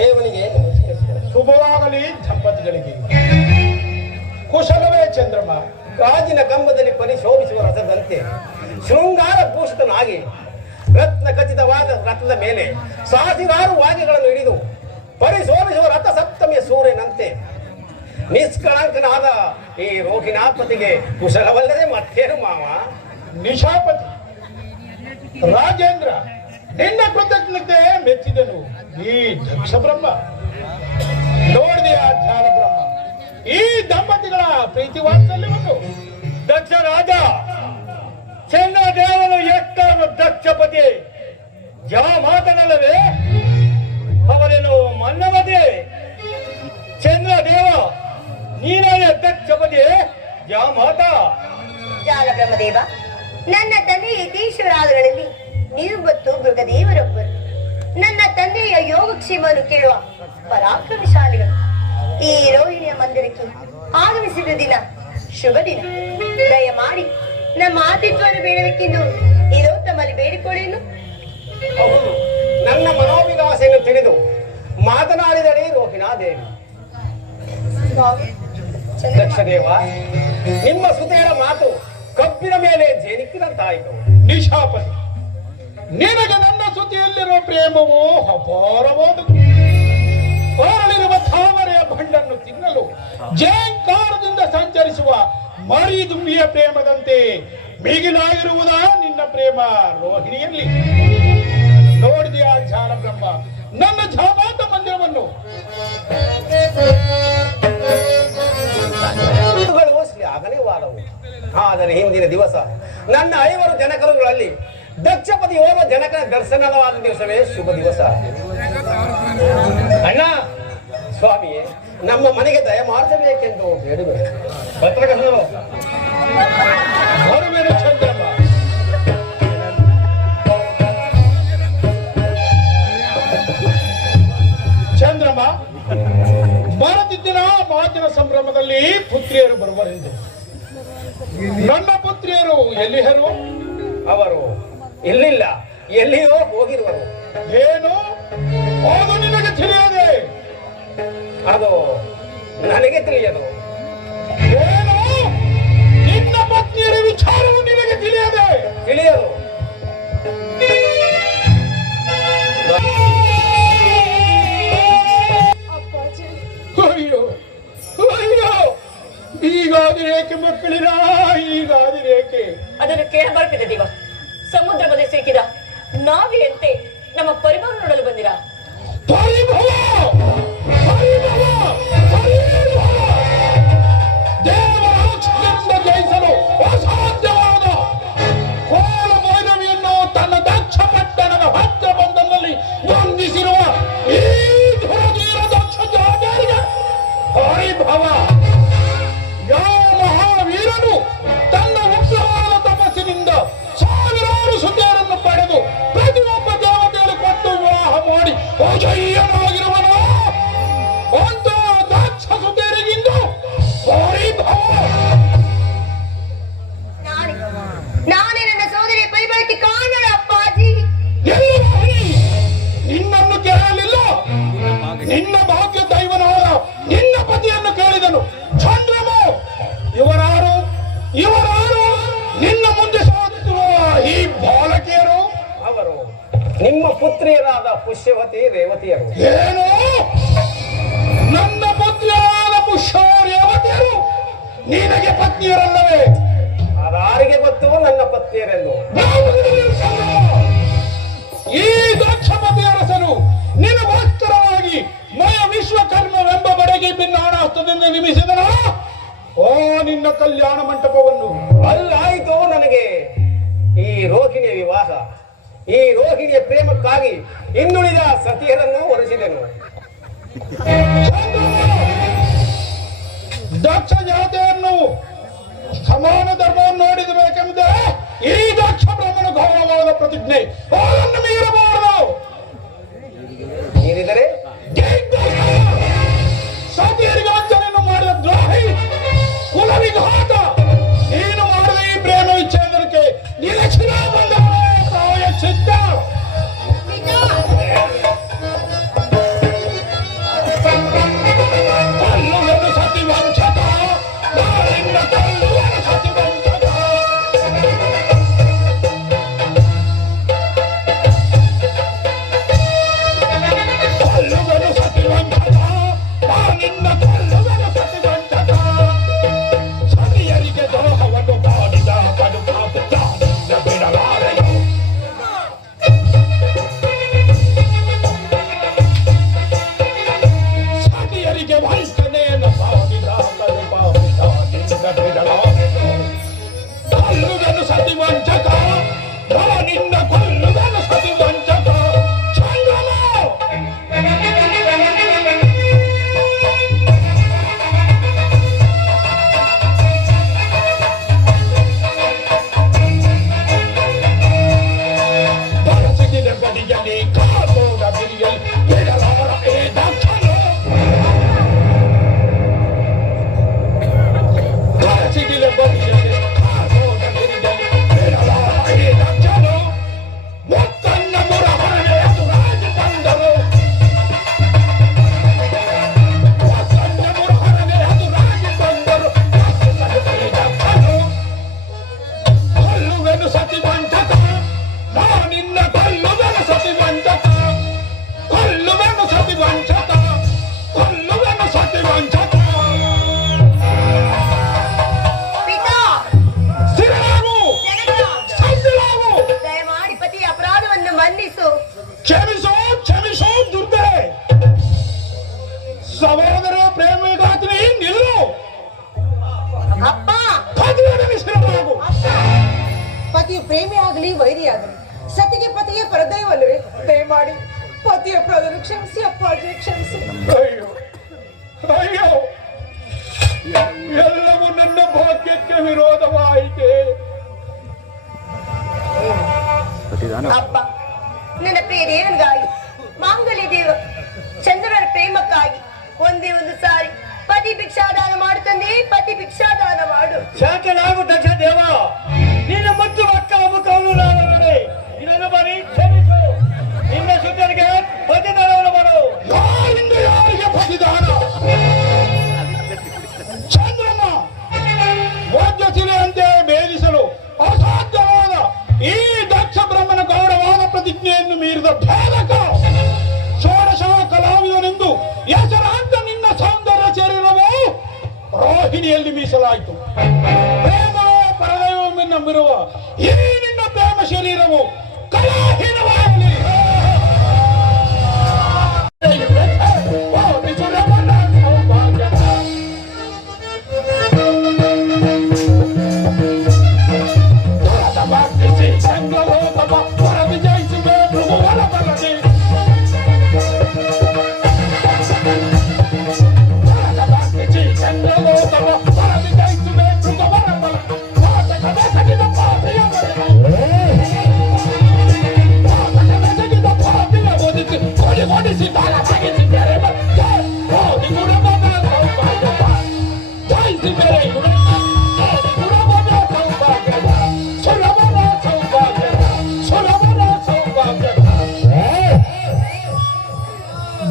ದೇವನಿಗೆ ನಮಸ್ಕರಿಸಿದರು. ಶುಭವಾಗಲಿ ದಂಪತಿಗಳಿಗೆ. ಕುಶಲವೇ ಚಂದ್ರಮ? ಗಾಜಿನ ಕಂಬದಲ್ಲಿ ಪರಿಶೋಭಿಸುವ ರಥದಂತೆ ಶೃಂಗಾರ ಭೂಷಿತನಾಗಿ ರತ್ನ ಖಚಿತವಾದ ರಥದ ಮೇಲೆ ಸಾವಿರಾರು ವಾದ್ಯಗಳನ್ನು ಹಿಡಿದು ಪರಿಶೋಭಿಸುವ ರಥ ಸಪ್ತಮಿಯ ಸೂರ್ಯನಂತೆ ನಿಷ್ಕಳಂಕನಾದ ಈ ರೋಹಿಣಾಪತಿಗೆ ಕುಶಲವಲ್ಲದೆ ಮತ್ತೇನು ಮಾವ? ನಿಶಾಪತಿ ರಾಜೇಂದ್ರ, ನಿನ್ನ ಕೃತಜ್ಞತೆ ಮೆಚ್ಚಿದನು ಈ ದಕ್ಷ ಬ್ರಹ್ಮ. ನೋಡಿದೆಯ ಧ್ಯಾನ ಬ್ರಹ್ಮ ಈ ದಂಪತಿಗಳ ಪ್ರೀತಿ ವಾತ್ಸಲ್ಯವನ್ನು? ದಕ್ಷ ರಾಜ ಚೆನ್ನ ದೇವನು ಎಷ್ಟಾದ ದಕ್ಷಪತಿ ಯಾವ ಮಾತನಲ್ಲವೇ ಅವರೇನು ಮನ್ನವದೇ? ಚಂದ್ರ ದೇವ ನೀನೇ ದಕ್ಷಪತಿ ಯಾವ ಮಾತ? ಜಾಲ ಬ್ರಹ್ಮದೇವ, ನನ್ನ ತಂದೆ ಯತೀಶ್ವರಾದಗಳಲ್ಲಿ ನೀವು ಮತ್ತು ಮೃಗದೇವರೊಬ್ಬರು. ನನ್ನ ತಂದೆಯ ಯೋಗಕ್ಷೇಮವನ್ನು ಕೇಳುವ ಪರಾಕ್ರಮಶಾಲಿಗಳು. ಈ ರೋಹಿಣಿಯ ಮಂದಿರಕ್ಕೆ ಆಗಮಿಸಿದ ದಿನ ಶುಭ ದಿನ. ದಯಮಾಡಿ ನಮ್ಮ ಆತಿಥ್ಯವನ್ನು ಬೇಡಬೇಕೆಂದು ಇದೋ ತಮ್ಮಲ್ಲಿ ಬೇಡಿಕೊಳ್ಳೇನು? ಹೌದು, ನನ್ನ ಮನೋವಿಲಾಸೆಯನ್ನು ತಿಳಿದು ಮಾತನಾಡಿದಳೆ ರೋಹಿಣಾದೇವಿ. ದಕ್ಷದೇವ, ನಿಮ್ಮ ಸುತೆಯ ಮಾತು ಕಬ್ಬಿನ ಮೇಲೆ ಜೇನಿಕ್ಕಿದಂತಾಯಿತು. ನಿಶಾಪತಿ, ನಿನಗೆ ನನ್ನ ಸುದ್ದಿಯಲ್ಲಿರುವ ಪ್ರೇಮವು ಅಪಾರವಾದುದು. ಹೊರಳಿರುವ ತಾವರೆಯ ಭಂಡನ್ನು ತಿನ್ನಲು ಜಯಂಕಾರದಿಂದ ಸಂಚರಿಸುವ ಮರಿ ದುಂಬಿಯ ಪ್ರೇಮದಂತೆ ಮಿಗಿಲಾಗಿರುವುದ ನಿನ್ನ ಪ್ರೇಮ ರೋಹಿಣಿಯಲ್ಲಿ. ನೋಡಿದೆಯಾ ಧ್ಯಾನ ಬ್ರಹ್ಮ ನನ್ನ ಜಾಮಾತ ಮಂದಿರವನ್ನು? ಆಗಲೇವಾದವು. ಆದರೆ ಹಿಂದಿನ ದಿವಸ ನನ್ನ 5 ಜನಕರುಗಳಲ್ಲಿ ದಕ್ಷಪತಿ ಓರ್ವ ಜನಕನ ದರ್ಶನವಾದ ದಿವಸವೇ ಶುಭ ದಿವಸ. ಅಣ್ಣ ಸ್ವಾಮಿಯೇ, ನಮ್ಮ ಮನೆಗೆ ದಯಮಾಡಿಸಬೇಕೆಂದು ಬೇಡುವೆ. ಪತ್ರಕರ್ತರು ಹೊರಮೇಲೆ ಚಂದ್ರಮ್ಮ. ಚಂದ್ರಮ್ಮ, ಬರದಿದ್ದಿನ ಮಾತಿನ ಸಂಭ್ರಮದಲ್ಲಿ ಪುತ್ರಿಯರು ಬರುವರೆಂದು. ನನ್ನ ಪುತ್ರಿಯರು ಎಲ್ಲಿಹರು? ಅವರು ಇಲ್ಲಿಲ್ಲ, ಎಲ್ಲಿಯೋ ಹೋಗಿರುವರು. ಏನು? ಅದು ನಿನಗೆ ತಿಳಿಯದೆ? ಅದು ನನಗೆ ತಿಳಿಯದು. ಏನು? ನಿನ್ನ ಪತ್ನಿಯರ ವಿಚಾರವು ನಿನಗೆ ತಿಳಿಯದೆ? ತಿಳಿಯದು. ಅಯ್ಯೋ ಅಯ್ಯೋ, ಈಗಾದಿರೇಕೆ ಮಕ್ಕಳಿನ, ಈಗಾದಿರೇಕೆ? ಅದನ್ನು ಕೇಳಬಾರ್ದಿದೆ ದೇವ. ಸಮುದ್ರ ಬದಿ ಸಿಕ್ಕಿದ ನಾವಿಯಂತೆ ನಮ್ಮ ಪರಿವಾರ ನೋಡಲು ಬಂದಿರಾ? ಪರಿಭವ ಪರಿಭವ ಪರಿಭವ! ದೇವರಾಕ್ಷಸರಿಂದ ಜಯಿಸಲು ಅಸಾಧ್ಯವಾದ ಕೋಲ ಭೈರವಿಯನ್ನು ತನ್ನ ದಕ್ಷ ಪಟ್ಟಣದ ಹತ್ತಿರ ಬಂಧನಲ್ಲಿ ಬಂಧಿಸಿರುವ ಈ ಧುರಧೀರ ದಕ್ಷ ಜಹಾಜರಿಗೆ ಪರಿಭವ! ಯಾವ ಮಹಾವೀರನು ತನ್ನ ಉಗ್ರವಾದ ತಪಸ್ಸಿನಿಂದ ಸಾವಿರಾರು ಸುಂದರನ್ನು ಪಡೆದು ಪ್ರತಿಯೊಬ್ಬ ದೇವತೆಯಲ್ಲಿ ಕೊಟ್ಟು ವಿವಾಹ ಮಾಡಿ ಅಜಯ್ಯನಾಗಿರುವನು? ಅಂತ ದಕ್ಷ ಸುಂದರಿಗಿಂದು ಪರಿಭವ! ನಾನೇ ನನ್ನ ಸೋದರಿಯ ಪರಿಬಳಕ್ಕೆ ಕಾರಣ ಅಪ್ಪಾಜಿ. ನಿನ್ನನ್ನು ಕೇಳಲಿಲ್ಲ, ನಿನ್ನ ಭಾಗ್ಯ ದೈವನಾದ ನಿನ್ನ ಪತಿಯನ್ನು ಕೇಳಿದನು. ಚಂದ್ರಮ, ಇವರಾರು ಇವರಾರು ನಿನ್ನ ಮುಂದೆ ಸಾಗುತ್ತಿರುವ ಈ ಬಾಲಕಿಯರು? ಅವರು ನಿಮ್ಮ ಪುತ್ರಿಯರಾದ ಪುಷ್ಯವತಿ ರೇವತಿಯರು. ಏನು? ನನ್ನ ಪುತ್ರಿಯಾದ ಪುಷ್ಯರೇವತಿಯರು ನಿನಗೆ ಪತ್ನಿಯರಲ್ಲವೇ? ಅದಾರಿಗೆ ಗೊತ್ತು ನನ್ನ ಪತ್ನಿಯರೆಂದು. ಈ ದಕ್ಷಪತಿ ಅರಸನು ನಿನಗೋಸ್ಕರವಾಗಿ ಮಯ ವಿಶ್ವಕರ್ಮವೆಂಬ ಬಡಗಿ ಭಿನ್ನಾಣಾಸ್ತದಿಂದ ನಿರ್ಮಿಸಿದನ ಓ ನಿನ್ನ ಕಲ್ಯಾಣ ಮಂಟಪವನ್ನು. ಅಲ್ಲಾಯಿತು ನನಗೆ ಈ ರೋಹಿಣಿಯ ವಿವಾಹ. ಈ ರೋಹಿಣಿಯ ಪ್ರೇಮಕ್ಕಾಗಿ ಇನ್ನುಳಿದ ಸತಿಯರನ್ನು ಹೊರಿಸಿದೆನು. ದಕ್ಷ ಜಾತಿಯನ್ನು ಸಮಾನ ಧರ್ಮವನ್ನು ನೋಡಿದಬೇಕೆಂಬುದೇ ಈ ದಕ್ಷ ಬ್ರಹ್ಮನ ಗೌರವವಾದ ಪ್ರತಿಜ್ಞೆ. ಅವರನ್ನು ಮೀರಬಾರದು. ಮೀರಿದರೆ ಸತಿಯರಿಗೆ ವಂಚನೆಯನ್ನು ಮಾಡಿದ ದ್ರೋಹಿ, ಕುಲವಿಘಾತ. ನೀನು ಮಾಡಿದ ಈ ಪ್ರೇಮ ವಿಚ್ಛೇದನಕ್ಕೆ ನಿಲಕ್ಷಣ ಬಂದ ಚಿತ್ತ. ಸಹೋದರ ಪ್ರೇಮಿಗಾತ್ರಿ ನಿಲ್ಲು. ಅಪ್ಪ ಕದಿಯಡನಿಸಿರಬಾರದು. ಪತಿಯು ಪ್ರೇಮಿ ಆಗಲಿ ವೈರಿ ಆಗಲಿ ಸತಿಗೆ ಪತಿಗೆ ಪರದೈವಲ್ಲವೇ ದಯಮಾಡಿ ಪತಿಯ ಪ್ರಾಣವನ್ನು ಕ್ಷಮಿಸಿ ಅಪ್ಪಾಜಿ ಕ್ಷಮಿಸಿ. ಅಯ್ಯೋ ಅಯ್ಯೋ, ಎಲ್ಲವೂ ನನ್ನ ಭಾಗ್ಯಕ್ಕೆ ವಿರೋಧವಾಯಿತೆ. ಅಪ್ಪ, ನನ್ನ ಪ್ರಿಯ ದೇವನಿಗಾಗಿ ಮಾಂಗಲ್ಯ ದೇವ ಚಂದ್ರನ ಪ್ರೇಮಕ್ಕಾಗಿ ಒಂದೇ ಒಂದು ಸಾರಿ ಪತಿ ಭಿಕ್ಷಾದಾನ ಮಾಡು ತಂದೆ, ಪತಿ ಭಿಕ್ಷಾದಾನ ಮಾಡು. ಶಾಖನಾಗು ದಕ್ಷ ದೇವ, ನಿನ್ನ ಮತ್ತು ಮಕ್ಕಳ ಮುಖವನ್ನು ನಾನು ನೋಡಿ ಇದನ್ನು ಬರೀ ಕ್ಷಮಿಸು. ನಿನ್ನ ಸುಂದರಿಗೆ ಪತಿದಾನವನ್ನು ಮಾಡು. ಯಾರಿಂದ ಯಾರಿಗೆ ಪ್ರತಿದಾನ? ಚಂದ್ರನ ವಜ್ರಶಿಲೆಯಂತೆ ಭೇದಿಸಲು ಅಸಾಧ್ಯವಾದ ಈ ದಕ್ಷ ಬ್ರಹ್ಮನ ಗೌರವಾದ ಪ್ರತಿಜ್ಞೆಯನ್ನು ಮೀರಿದ ಭೇದಕ ಷೋಡಶ ಕಲಾವಿದನೆಂದು ಹೆಸರಾಂತ ನಿನ್ನ ಸೌಂದರ್ಯ ಶರೀರವು ರೋಹಿಣಿಯಲ್ಲಿ ಮೀಸಲಾಯಿತು. ಪ್ರೇಮವೇ ಪರದೈವವನ್ನು ನಂಬಿರುವ ಈ ನಿನ್ನ ಪ್ರೇಮ ಶರೀರವು ಕಲಾಹೀನವಾಗಲಿ.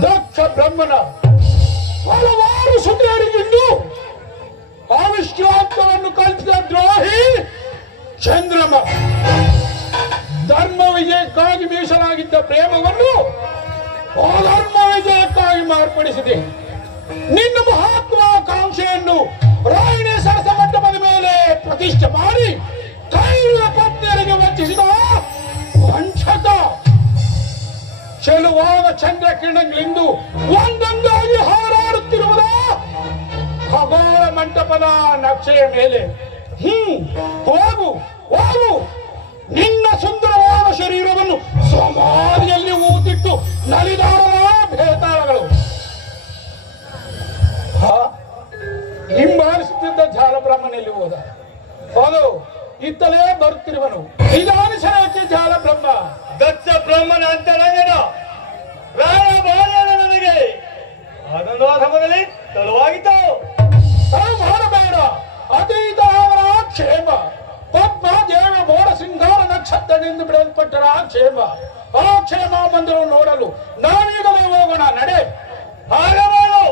ದಕ್ಷ ಬ್ರಹ್ಮನ ಹಲವಾರು ಸುಂದರಿಗಿಂದು ಆವಿಷ್ಕಾರವನ್ನು ಕಲ್ಪಿಸಿದ ದ್ರೋಹಿ ಚಂದ್ರಮ ಧರ್ಮ ವಿಜಯಕ್ಕಾಗಿ ಮೀಸಲಾಗಿದ್ದ ಪ್ರೇಮವನ್ನು ಅಧರ್ಮ ವಿಜಯಕ್ಕಾಗಿ ಮಾರ್ಪಡಿಸಿದೆ. ನಿನ್ನ ಮಹತ್ವಾಕಾಂಕ್ಷೆಯನ್ನು ರಾಯಣಿ ಸರಸ ಮಂಟಪದ ಮೇಲೆ ಪ್ರತಿಷ್ಠೆ ಮಾಡಿ ಕೈಲ ಪತ್ನಿಯರಿಗೆ ವಂಚಿಸಿದ ವಂಚಕ ಚೆಲುವಾದ ಚಂದ್ರ ಕಿರಣಗಳಿಂದು ಒಂದೊಂದಾಗಿ ಹಾರಾಡುತ್ತಿರುವುದ ಖಗೋಳ ಮಂಟಪದ ನಕ್ಷೆಯ ಮೇಲೆ ಹೋಗು ಹೋಗು, ನಿನ್ನ ಸುಂದರವಾದ ಶರೀರವನ್ನು ಸಮಾಧಿಯಲ್ಲಿ ಊದಿಟ್ಟು ನಲಿದಾಡುವ ಭೇತಾಳಗಳು. ಹಿಂಬಾಲಿಸುತ್ತಿದ್ದ ಜಾಲಬ್ರಹ್ಮನಲ್ಲಿ ಹೋದ. ಹೌದು, ಇತ್ತಲೇ ಬರುತ್ತಿರುವನು ನಿಧಾನಿಸಕ್ಕೆ ಜಾಲಬ್ರಹ್ಮ. ದಕ್ಷ ಬ್ರಹ್ಮನ ಅಂತರಂಗದ ಪ್ರಾಣ ಬಾಲ್ಯದ ನನಗೆ ಅದನ್ನು ಸಮಯದಲ್ಲಿ ತಡವಾಗಿತ್ತು. ಮಾಡಬೇಡ, ಅತೀತರಾದರ ಕ್ಷೇಮ. ಪದ್ಮ ದೇವ ಮೋಡ ಸಿಂಗಾರ ನಕ್ಷತ್ರದಿಂದ ಬಿಡಲ್ಪಟ್ಟರ ಕ್ಷೇಮ. ಆ ಕ್ಷೇಮ ಮಂದಿರ ನೋಡಲು ನಾವೀಗಲೇ ಹೋಗೋಣ, ನಡೆ. ಹಾಗೆ ಮಾಡು.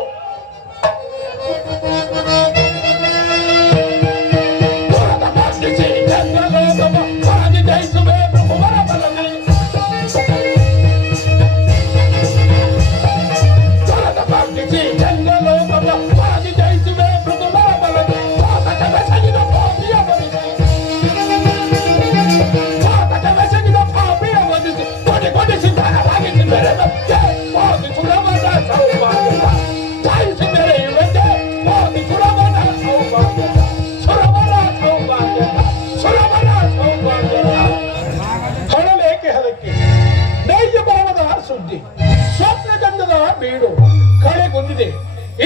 ಬೀಡು ಕಳೆಗೊಂದಿದೆ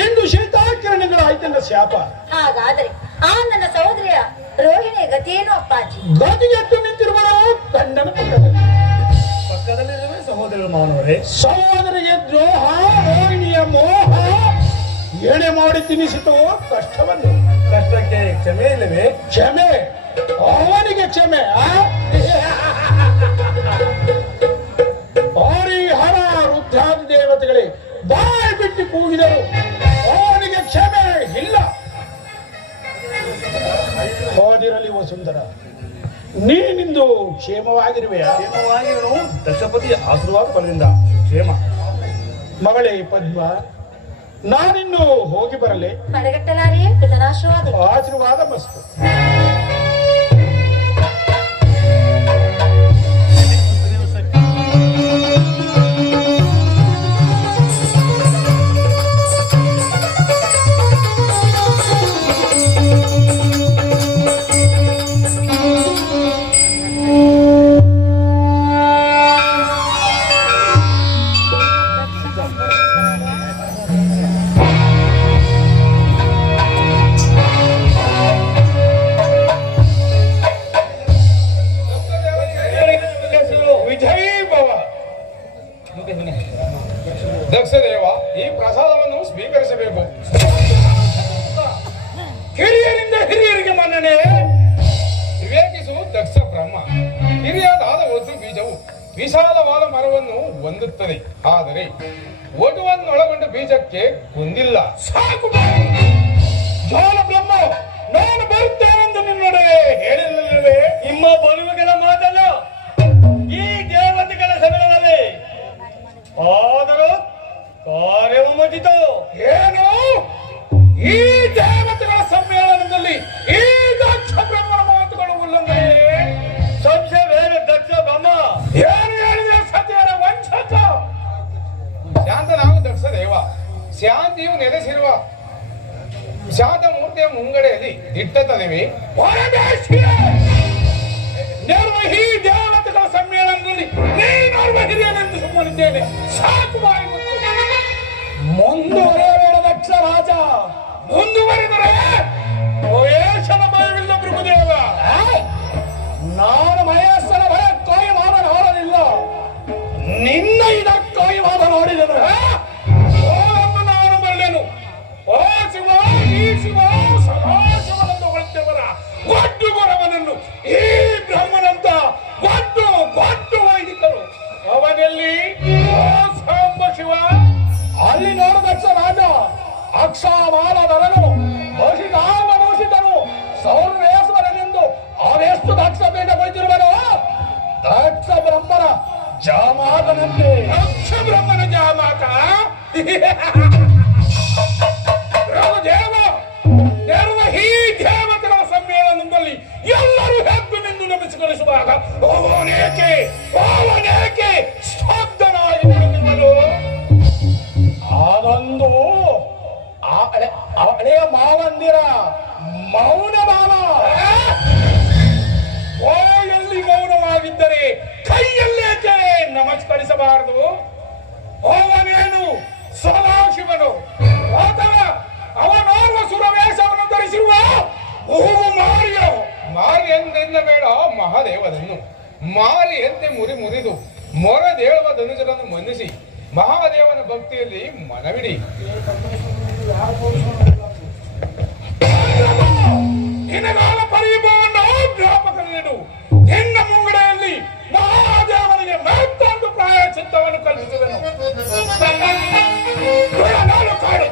ಎಂದು ಶೀತಾಕಿರಣಗಳ ಆಯ್ತಲ್ಲ ಶಾಪ. ಹಾಗಾದರೆ ಆ ನನ್ನ ಸಹೋದರಿಯ ರೋಹಿಣಿಯ ಗತಿಯೇನು ಅಪ್ಪಾಜಿ? ಗತಿಗೆಟ್ಟು ನಿಂತಿರುವ ಗಂಡನ ಪಕ್ಕದಲ್ಲಿರುವೆ ಸಹೋದರರು ಮಾನವರೇ. ಸಹೋದರಿಗೆ ದ್ರೋಹ, ರೋಹಿಣಿಯ ಮೋಹ ಎಣೆ ಮಾಡಿ ತಿನ್ನಿಸಿತು ಕಷ್ಟವನ್ನು. ಕಷ್ಟಕ್ಕೆ ಕ್ಷಮೆ ಇಲ್ಲವೇ? ಕ್ಷಮೆ ಅವನಿಗೆ ಕ್ಷಮೆ. ಹರಿಹರ ರುದ್ರಾದಿ ದೇವತೆಗಳೇ ಬಾಯಿ ಬಿಟ್ಟು ಕೂಗಿದರು, ಅವನಿಗೆ ಕ್ಷಮೆ ಇಲ್ಲ. ಹೋದಿರಲಿ ವಸುಂಧರ, ನೀನಿಂದು ಕ್ಷೇಮವಾಗಿರುವೆಯಾ? ಕ್ಷೇಮವಾಗಿರು ದಶಪತಿಯ ಆಶೀರ್ವಾದ ಫಲದಿಂದ ಕ್ಷೇಮ. ಮಗಳೇ ಪದ್ಮ, ನಾನಿನ್ನು ಹೋಗಿ ಬರಲೇ? ಮರಗಟ್ಟಲಾರೆಯೇ ಪಿತನಾಶೀರ್ವಾದ. ಆಶೀರ್ವಾದ ಮಸ್ತು. ಪ್ರಸಾದವನ್ನು ಸ್ವೀಕರಿಸಬೇಕು. ಹಿರಿಯರಿಂದ ಹಿರಿಯರಿಗೆ ಮನ್ನಣೆ. ವಿವೇಕಿಸು ದಕ್ಷ ಬ್ರಹ್ಮ. ಹಿರಿಯದಾದ ಒಂದು ಬೀಜವು ವಿಶಾಲವಾದ ಮರವನ್ನು ಹೊಂದುತ್ತದೆ. ಆದರೆ ಒಟುವನ್ನೊಳಗೊಂಡ ಬೀಜಕ್ಕೆ ಹೊಂದಿಲ್ಲ. ಸಾಕು ಜೋಲ ಬ್ರಹ್ಮ, ನಾನು ಬರುತ್ತೇನೆಂದು ನಿನ್ನೊಡೆ ಹೇಳಿಲ್ಲವೇ? ನಿಮ್ಮ ಬರುವುಗಳ ಮಾತಲ್ಲ ಈ ದೇವತೆಗಳ ಸಭೆಗಳಲ್ಲಿ. ಆದರೂ ಕಾರ್ಯವು ಮುಗಿತು. ಏನು? ಈ ದೇವತೆಗಳ ಸಮ್ಮೇಳನದಲ್ಲಿ ಈ ದಕ್ಷ ಬ್ರಹ್ಮನ ಮಾತುಗಳು ಉಲ್ಲಂಘನೆ. ಸಂಶಯವೇನು ದಕ್ಷ ಬ್ರಹ್ಮ? ಏನು ಹೇಳಿದ್ರೆ ಸತ್ಯರ ವಂಚಕ. ಶಾಂತನಾಗು ದಕ್ಷ ದೇವ. ಶಾಂತಿಯು ನೆಲೆಸಿರುವ ಶಾಂತ ಮೂರ್ತಿಯ ಮುಂಗಡೆಯಲ್ಲಿ ದಿಟ್ಟತದೇವೆ. ನಿರ್ವಹಿ ದೇವತೆಗಳ ಸಮ್ಮೇಳನದಲ್ಲಿ ನೀನು ಹಿರಿಯನೆಂದು ಸುಮ್ಮನಿದ್ದೇನೆ. ಸಾಕು ಬಾಯಿ ಮುಚ್ಚು. ಮುಂದುವರೆಯಬೇಡ ದಕ್ಷ ರಾಜ. ಮುಂದುವರೆದರೆ ಮಹೇಶನ ಭಯವಿಲ್ಲ ಪ್ರಭುದೇವ. ನಾನು ಮಹೇಶನ ಭಯಕ್ಕಾಗಿ ಮಾತನಾಡಲಿಲ್ಲ, ನಿನ್ನ ಇದಕ್ಕಾಗಿ ಮಾತನಾಡಿದನು. ಓಲನ್ನು ನಾನು ಬಲ್ಲೆನು. ಓ ಶಿವ, ಈ ಶಿವ ಸದಾಶಿವನನ್ನು ಹೊಳೆದವರ ಗೊಡ್ಡು ಗೊರವನನ್ನು ಈ ಬ್ರಹ್ಮನಂತ ಗೊಡ್ಡು ವೈದಿಕರು ಅವನಲ್ಲಿ. ಓ ಸಾಂಬ ಶಿವ, ಅಲ್ಲಿ ನೋಡು ದಕ್ಷ ರಾಜ. ಅಕ್ಷಮಾಲಧರನು ಬಹುಶಿತನು ಸೌರ್ವೇಶ್ವರನೆಂದು ಅವೆಷ್ಟು ದಕ್ಷ ಪೀಠ ಕುಳಿತಿರುವನು. ದಕ್ಷ ಬ್ರಹ್ಮನ ಜಾಮಾತನಂತೆ. ದಕ್ಷ ಬ್ರಹ್ಮನ ಜಾಮಾತ ಈ ದೇವತೆಗಳ ಸಮ್ಮೇಳನದಲ್ಲಿ ಎಲ್ಲರೂ ಹೆದ್ದು ನಿಂದು ನಮಿಸಿಕೊಳ್ಳಿಸುವಾಗ ಅವನೇಕೆ ಸ್ತಬ್ಧನಾಗಿ ಉಳಿದಿರುವನು. ಅದೊಂದು ಹಳೆಯ ಮಾವಂದಿರ ಮೌನ ಭಾವ. ಎಲ್ಲಿ ಮೌನವಾಗಿದ್ದರೆ ಕೈಯಲ್ಲೇಕೆ ನಮಸ್ಕರಿಸಬಾರದು? ಅವನೇನು ಸದಾಶಿವನು ಅಥವಾ ಅವನೋರ್ವ ಸುರವೇಶವನ್ನು ಧರಿಸಿರುವ ಮಾರಿಯೋ? ಮಾರಿ ಎಂದೆನ್ನ ಬೇಡ ಮಹಾದೇವನನ್ನು. ಮಾರಿಯಂತೆ ಮುರಿದು ಮೊರದೇಳುವ ಧನುಜರನ್ನು ಮನ್ನಿಸಿ ಮಹಾದೇವನ ಭಕ್ತಿಯಲ್ಲಿ ಮನವಿಡಿ. ನಿನಗಾಲ ಪರಿಭವವನ್ನು ಜ್ಞಾಪಕ ನೀಡು. ನಿನ್ನ ಮುಂಗಡೆಯಲ್ಲಿ ಮಹಾದೇವನಿಗೆ ಮತ್ತೊಂದು ಪ್ರಾಯಶ್ಚಿತ್ತವನ್ನು ಕಲ್ಪಿಸಿದನು. ಕಾಡುತ್ತಾರೆ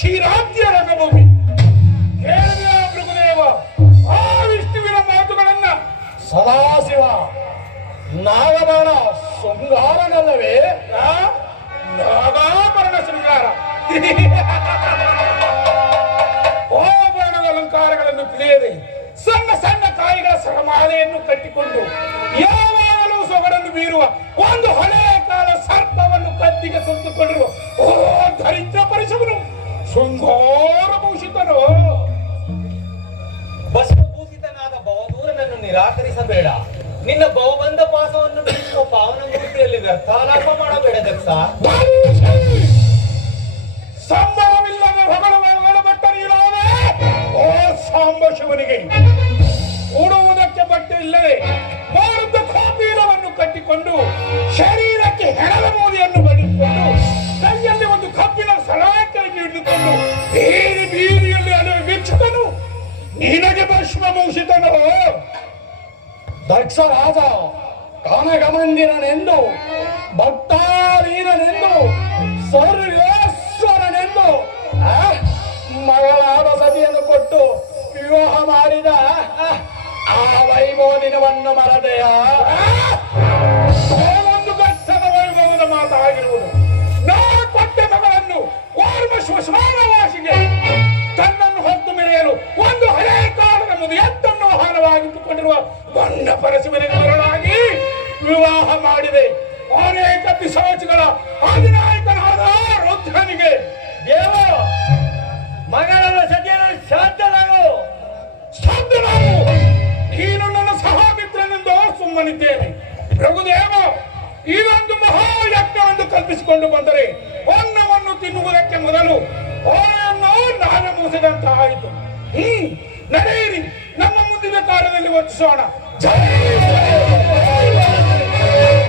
ಕ್ಷೀರಾಬ್ದಿಯ ರಂಗಭೂಮಿ. ಹೇಳಿದ ಪ್ರಭುದೇವ, ಆ ವಿಷ್ಣುವಿನ ಮಾತುಗಳನ್ನ ಸದಾಶಿವ ನಾಗಬಾಣ ಶೃಂಗಾರನಲ್ಲವೇ? ನಾಗಾಭರಣ ಶೃಂಗಾರ. ಓಬರಣದ ಅಲಂಕಾರಗಳನ್ನು ತಿಳಿಯದೆ ಸಣ್ಣ ಸಣ್ಣ ಕಾಯಿಗಳ ಸರಮಾಲೆಯನ್ನು ಕಟ್ಟಿಕೊಂಡು ಯಾವಾಗಲೂ ಸೊಗಡನ್ನು ಬೀರುವ ಒಂದು ಹಳೆಯ ಕಾಲ ಸರ್ಪವನ್ನು ಕತ್ತಿಗೆ ಸುತ್ತುಕೊಂಡಿರುವ ಓ ದರಿದ್ರ ಪರಿಸವನು ಶೃಂಗಾರ ಭೂಷಿತನು. ಭಸ್ಮಭೂಷಿತನಾದ ಬಹುದೂರನನ್ನು ನಿರಾಕರಿಸಬೇಡ. ನಿನ್ನ ಬಹುಬಂಧ ಪಾಸವನ್ನು ಬೀಸುವ ಪಾವನ ಮೂರ್ತಿಯಲ್ಲಿ ವ್ಯರ್ಥಾಲಾಪ ಮಾಡಬೇಡ ದಕ್ಷ. ಸಂಭವವಿಲ್ಲದೆ ಹೊಗಳ ಬಟ್ಟೆ ನೀಡೋದೇ ಓ ಸಾಂಬ ಶಿವನಿಗೆ. ಉಡುವುದಕ್ಕೆ ಬಟ್ಟೆ ಇಲ್ಲದೆ ಮಾರುತ್ತ ಕಾಪೀಲವನ್ನು ಕಟ್ಟಿಕೊಂಡು ಶರೀರಕ್ಕೆ ಹೆಣದ ಮೂಲಿಯನ್ನು ಬಡಿಸಿಕೊಂಡು ಕೈಯಲ್ಲಿ ಒಂದು ಕಬ್ಬಿನ ಸಲಾಕೆಯನ್ನು ಹಿಡಿದುಕೊಂಡು ಬೀದಿ ಬೀದಿಯಲ್ಲಿ ಅಲೆ ಭಿಕ್ಷುಕನು ನಿನಗೆ ಭಸ್ಮ ಮುಗಿಸಿದನು. ದಕ್ಷ ರಾಜ ಕನಗಮಂದಿರನೆಂದು ಭಕ್ತಾಧೀನನೆಂದು ಸರ್ವೇಶ್ವರನೆಂದು ಮಗಳಾದ ಸತಿಯನ್ನು ಕೊಟ್ಟು ವಿವಾಹ ಮಾಡಿದ ಆ ವೈಭೋದಿನವನ್ನು ಮರದೆಯ ಒಂದು ದರ್ಶನ ವೈಭವದ ಮಾತಾಗಿರುವುದು. ನಾ ಕೊಟ್ಟ ಮಗಳನ್ನು ಓರ್ವ ಶ್ಮಶಾನವಾಸಿಗೆ ತನ್ನನ್ನು ಹೊತ್ತು ಮೆರೆಯಲು ಒಂದು ಹಳೆ ಕಾಲದ ಮುಂದೆ ಎತ್ತನ್ನು ಹಾರವಾಗಿಟ್ಟುಕೊಂಡಿರುವ ಬಣ್ಣ ಪರಶಿವನಿಗೆ ಮರಳಾಗಿ ವಿವಾಹ ಮಾಡಿದೆ. ಅನೇಕ ಪಿಶಾಚಿಗಳ ಅಧಿನಾಯಕನಾದ ರುದ್ರನಿಗೆ ದೇವ ಮಗಳನ್ನ ಸತಿಯನ್ನು ಶಾಂತನಾಗು. ನೀನು ನನ್ನ ಸಹಮಿತ್ರನೆಂದು ಸುಮ್ಮನಿದ್ದೇನೆ. ರಘುದೇವ, ಇದೊಂದು ಮಹಾಯಜ್ಞವನ್ನು ಕಲ್ಪಿಸಿಕೊಂಡು ಬಂದರೆ ಅನ್ನವನ್ನು ತಿನ್ನುವುದಕ್ಕೆ ಮೊದಲು ಹೊರೆಯನ್ನು ನಾವೇ ಮುಗಿಸಿದಂತಾಯಿತು. ನಡೆಯಿರಿ, ನಮ್ಮ ಮುಂದಿನ ಕಾಲದಲ್ಲಿ ವರ್ತಿಸೋಣ. ಜೈ